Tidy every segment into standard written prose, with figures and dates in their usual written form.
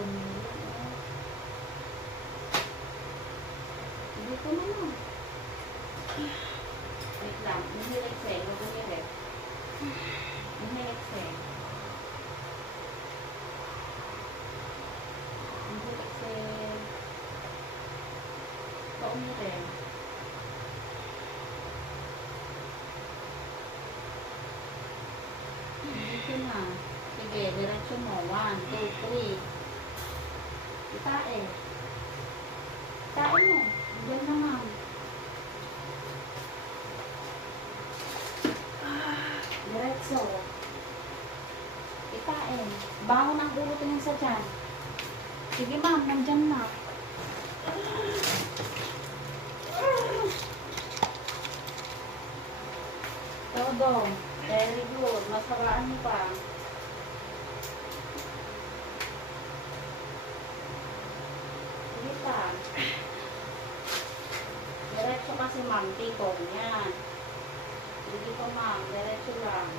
tumulong. Hindi ko na lang. Wait lang. Inhale, exhale. Huwag umirit. Inhale, exhale. Inhale, exhale. Paumirit. Dito na. Sige, diretso mo. 1, 2, 3. Itae. Itae mo. Diyan naman. Diretso. Itae. Bangon ang ulo tingin sa tiyan. Sige ma'am, nandyan na. Todo. Very good. Masaraan mo pa. Sige pa. Diretso kasi ma'am. Tikong. Yan. Sige pa ma'am. Diretso lang.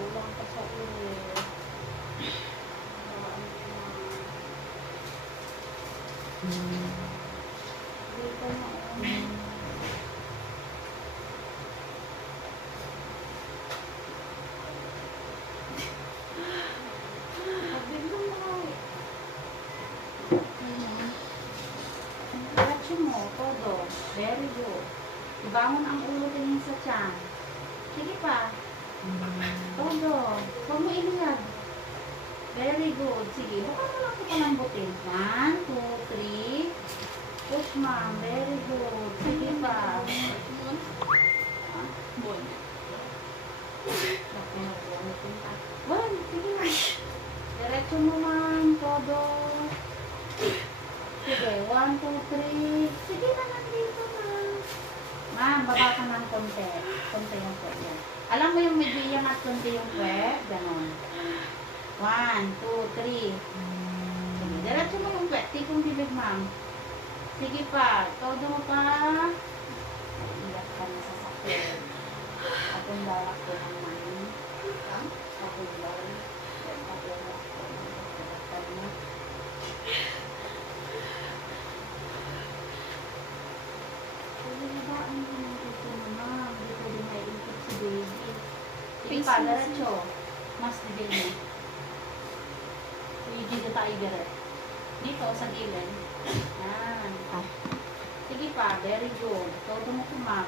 Kulang pa sa ulo. Masaraan mo ma'am. Sige pa ma'am. Diretso mo, todo. Very good. Ibangon ang ulo tingin sa tiyan. Sige pa. Todo. Huwag mo iliyag. Very good. Sige, baka mo lang ito palambutin. 1, 2, 3. Push ma'am. Very good. Sige pa. One, sige. Diretso mo ma'am. Todo. Sige, 1, 2, 3. Sige na, nandito na. Ma'am, baba ka ng konti. Konti yung puwet yan. Alam mo yung medyo iangat konti yung puwet? Ganon. 1, 2, 3. Sige, diretso mo yung puwet. Tikong bibig, ma'am. Sige pa. Todo mo pa. Iyak ka na sa sakit. Akong balak ko ng mami. Akong balak. Akong balak. Dito din may ikot si baby. Sige pa, diretso. Mas dibig mo. Dito tayo diretso. Dito, sa gilid. Yan. Sige pa, very good. Todo mo kumam.